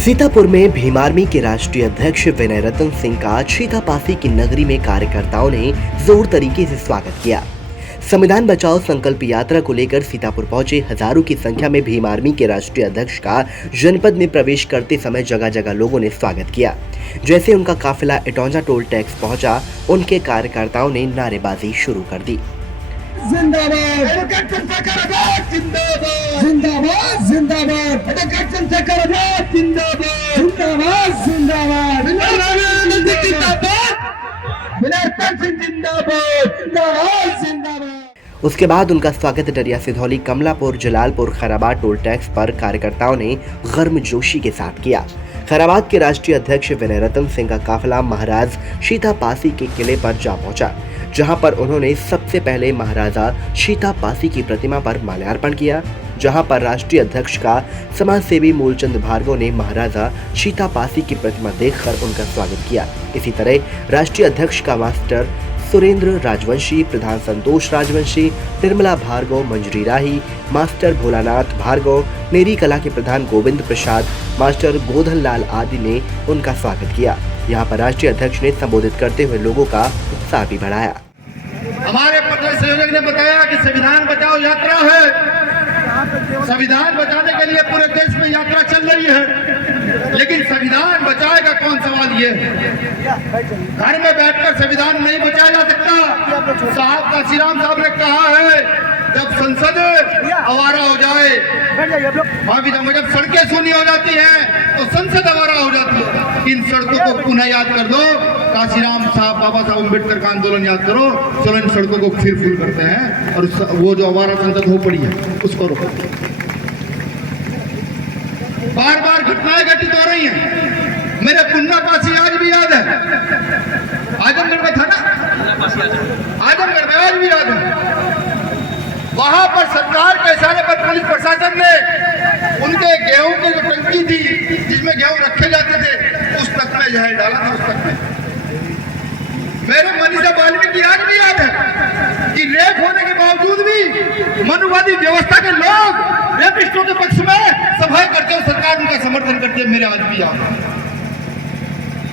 सीतापुर में भीम आर्मी के राष्ट्रीय अध्यक्ष विनय रतन सिंह का छीतापासी की नगरी में कार्यकर्ताओं ने जोर तरीके से स्वागत किया। संविधान बचाओ संकल्प यात्रा को लेकर सीतापुर पहुंचे हजारों की संख्या में भीम आर्मी के राष्ट्रीय अध्यक्ष का जनपद में प्रवेश करते समय जगह जगह लोगों ने स्वागत किया। जैसे उनका काफिला इटौंजा टोल टैक्स पहुंचा, उनके कार्यकर्ताओं ने नारेबाजी शुरू कर दी। उसके बाद उनका स्वागत डरिया सिधौली, कमलापुर, जलालपुर, खैराबाद टोल टैक्स पर कार्यकर्ताओं ने गर्मजोशी के साथ किया। खैराबाद के राष्ट्रीय अध्यक्ष विनय रतन सिंह का काफिला महाराज शीतापासी के किले पर जा पहुंचा, जहां पर उन्होंने सबसे पहले महाराजा शीतापासी की प्रतिमा पर माल्यार्पण किया, जहां पर राष्ट्रीय अध्यक्ष का समाजसेवी मूलचंद भार्गव ने महाराजा शीतापासी की प्रतिमा देखकर उनका स्वागत किया। इसी तरह राष्ट्रीय अध्यक्ष का मास्टर सुरेंद्र राजवंशी, प्रधान संतोष राजवंशी, निर्मला भार्गव, मंजरी राही, मास्टर भोलानाथ भार्गव, नेरी कला के प्रधान गोविंद प्रसाद, मास्टर गोधन लाल आदि ने उनका स्वागत किया। यहाँ पर राष्ट्रीय अध्यक्ष ने संबोधित करते हुए लोगों का उत्साह भी बढ़ाया। हमारे प्रदेश संयोजक ने बताया कि संविधान बचाओ यात्रा है। संविधान बचाने के लिए पूरे देश में यात्रा चल रही है, लेकिन संविधान बचाएगा कौन, सवाल ये है। घर में बैठकर संविधान नहीं बचाया जा सकता। साहब काशीराम साहब ने कहा है, जब संसद आवारा हो जाए, जब सड़कें सूनी हो जाती हैं तो संसद आवारा हो जाती है। इन सड़कों को पुनः याद कर दो। काशीराम साहब, बाबा साहब अम्बेडकर का आंदोलन याद करो। चलो इन सड़कों को फिर फुल करते हैं और वो जो आवारा संसद हो पड़ी है उसको रोको। बार बार घटनाएं घटित हो रही हैं। मेरे पुन्ना काशी आज भी याद है, आजमगढ़ में था ना, आजमगढ़ में आज भी याद है। वहां पर सरकार के इशारे पर पुलिस प्रशासन ने उनके गेहूं की जो टंकी थी जिसमें गेहूं रखे जाते थे, उस तक में जहर डाला था। उस तक में मेरे मनीषा वाल्मीकि आज भी याद है कि रेप होने के बावजूद भी मनुवादी व्यवस्था के लोग रेपिस्टों के पक्ष में सभाएं करते और सरकार उनका समर्थन करते। मेरे आज भी याद है।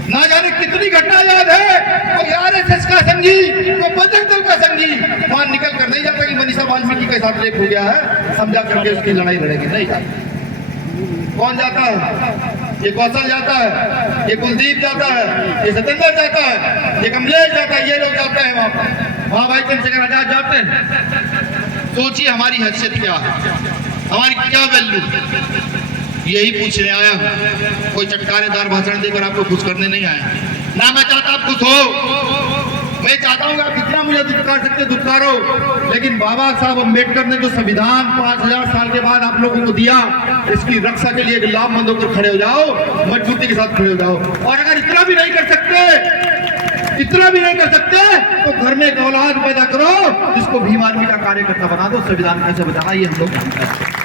ना जाने कितनी घटना याद है। कोई आरएसएस का संगी, कोई बजरंग दल का संगी वहां निकल कर नहीं जाता कि मनीषा वाल्मीकि के साथ रेप हो गया है, हम जा करके उसकी लड़ाई लड़ेंगे, नहीं जाता। कौन जाता है? ये कौशल जाता है, ये कुलदीप जाता है, ये सतेंद्र जाता है, ये कमलेश जाता है, ये लोग जाते हैं वहां पर। वहां भाई चंद्रशेखर आजाद जाते हैं। सोचिए हमारी हैसियत क्या है, हमारी क्या वैल्यू। यही पूछने आया हूं। कोई चटकारेदार भाषण देकर आपको खुश करने नहीं आया ना। मैं चाहता आप खुश हो, मैं चाहता हूं आप जितना मुझे दुत्कार सकते दुत्कारो, लेकिन बाबा साहब अम्बेडकर ने जो संविधान 5000 साल के बाद आप लोगों को दिया, इसकी रक्षा के लिए गुलाम बंद होकर खड़े हो जाओ, मजबूती के साथ खड़े हो जाओ। और अगर इतना भी नहीं कर सकते तो घर में एक औलाद पैदा करो जिसको भीम आर्मी का कार्यकर्ता बना दो। संविधान कैसे बचाना ये हम लोग जानते हैं।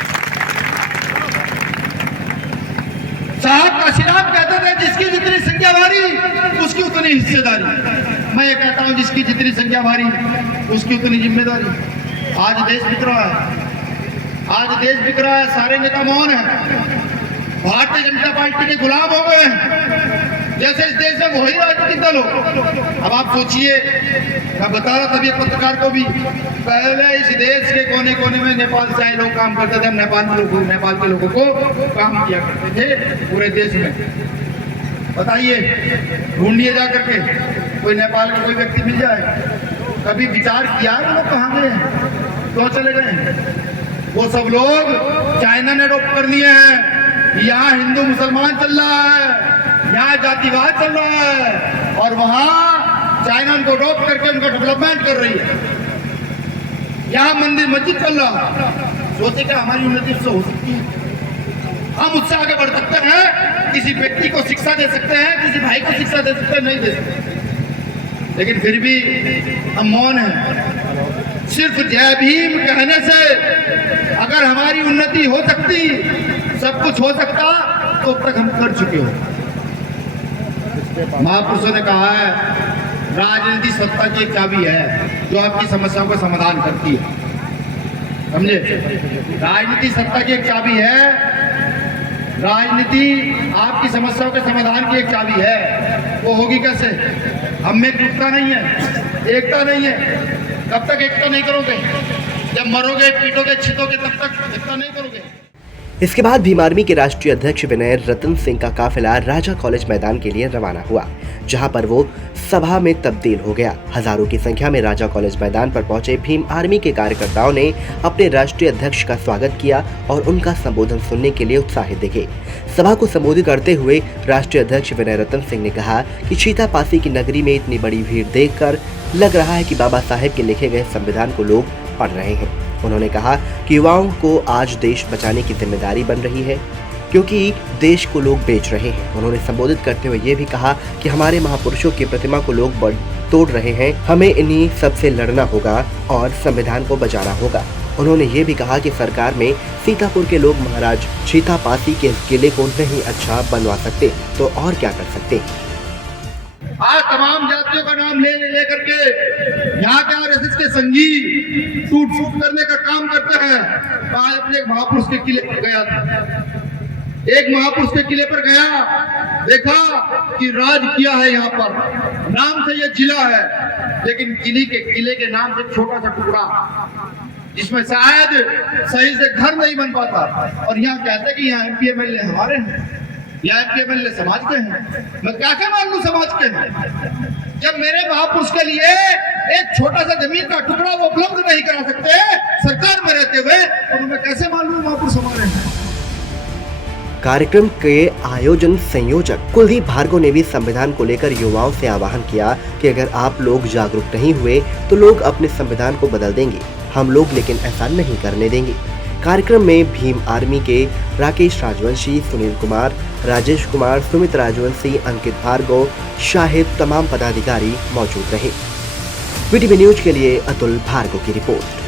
साहब काशीराम कहते थे, जिसकी जितनी संख्या भारी उसकी उतनी हिस्सेदारी। मैं ये कहता हूं, जिसकी जितनी संख्या भारी उसकी उतनी जिम्मेदारी। आज देश बिक रहा है, सारे नेता मौन है, भारतीय जनता पार्टी के गुलाम हो गए हैं, जैसे इस देश में वही राजनीतिक दल हो। अब आप सोचिए, मैं बता रहा था एक पत्रकार को भी, पहले इस देश के कोने कोने में नेपाल से आए लोग काम करते थे। हम नेपाल के लोगों को काम किया करते थे पूरे देश में। बताइए, ढूंढिए जा करके कोई नेपाल का कोई व्यक्ति मिल जाए। कभी विचार किया है लोग कहाँ गए हैं, क्यों चले गए? वो सब लोग चाइना ने रोक कर दिए हैं। यहाँ हिंदू मुसलमान चल रहा है, यहाँ जातिवाद चल रहा है, और वहाँ चाइना उनको रोक करके उनका डेवलपमेंट कर रही है। यहाँ मंदिर मस्जिद चल रहा है। सोचे क्या हमारी उन्नति उससे हो सकती है? हम उससे आगे बढ़ सकते हैं, किसी व्यक्ति को शिक्षा दे सकते हैं, किसी भाई को शिक्षा दे सकते हैं, नहीं दे सकते। लेकिन फिर भी हम मौन हैं। सिर्फ जय भीम कहने से अगर हमारी उन्नति हो सकती, सब कुछ हो सकता, तो अब तक हम कर चुके हो। महापुरुषों ने कहा है, राजनीति सत्ता की एक चाबी है जो आपकी समस्याओं का समाधान करती है। समझे? राजनीति सत्ता की एक चाबी है, राजनीति आपकी समस्याओं के समाधान की एक चाबी है। वो होगी कैसे? हम में एकता नहीं है, एकता नहीं है। कब तक एकता नहीं करोगे? जब मरोगे, पीटोगे, छिटोगे, तब तक एकता नहीं करोगे। इसके बाद भीम आर्मी के राष्ट्रीय अध्यक्ष विनय रतन सिंह का काफिला राजा कॉलेज मैदान के लिए रवाना हुआ, जहां पर वो सभा में तब्दील हो गया। हजारों की संख्या में राजा कॉलेज मैदान पर पहुंचे भीम आर्मी के कार्यकर्ताओं ने अपने राष्ट्रीय अध्यक्ष का स्वागत किया और उनका संबोधन सुनने के लिए उत्साहित दिखे। सभा को संबोधित करते हुए राष्ट्रीय अध्यक्ष विनय रतन सिंह ने कहा कि चीता पासी की नगरी में इतनी बड़ी भीड़ देखकर लग रहा है कि बाबा साहेब के लिखे गए संविधान को लोग पढ़ रहे हैं। उन्होंने कहा कि युवाओं को आज देश बचाने की जिम्मेदारी बन रही है, क्योंकि देश को लोग बेच रहे हैं। उन्होंने संबोधित करते हुए ये भी कहा कि हमारे महापुरुषों की प्रतिमा को लोग तोड़ रहे हैं, हमें इन्हीं सबसे लड़ना होगा और संविधान को बचाना होगा। उन्होंने ये भी कहा कि सरकार में सीतापुर के लोग महाराज चीता पासी के किले को नहीं अच्छा बनवा सकते तो और क्या कर सकते। आज तमाम जातियों का नाम ले करके यहाँ के आरएसएस के संगी टूट करने का काम करते हैं। आज अपने एक महापुरुष के किले पर गया था, एक महापुरुष के किले पर गया, देखा कि राज किया है यहाँ पर। नाम से ये जिला है, लेकिन किले के नाम से छोटा सा टुकड़ा जिसमें शायद सही से घर नहीं बन पाता। और यहाँ कहते हैं कि यहाँ एमपी एमएलए हमारे हैं, या एमएलए समाज के हैं। मैं क्या मान लूं समाज के हैं, जब मेरे महापुरुष के लिए एक छोटा सा जमीन का टुकड़ा वो उपलब्ध नहीं करा सकते सरकार में रहते हुए, तो मैं कैसे मान लूं महापुरुष हमारे हैं। कार्यक्रम के आयोजन संयोजक कुलदीप भार्गव ने भी संविधान को लेकर युवाओं से आह्वान किया कि अगर आप लोग जागरूक नहीं हुए तो लोग अपने संविधान को बदल देंगे, हम लोग लेकिन ऐसा नहीं करने देंगे। कार्यक्रम में भीम आर्मी के राकेश राजवंशी, सुनील कुमार, राजेश कुमार, सुमित राजवंशी, अंकित भार्गव, शाहिद तमाम पदाधिकारी मौजूद रहे। वीटीवी न्यूज के लिए अतुल भार्गव की रिपोर्ट।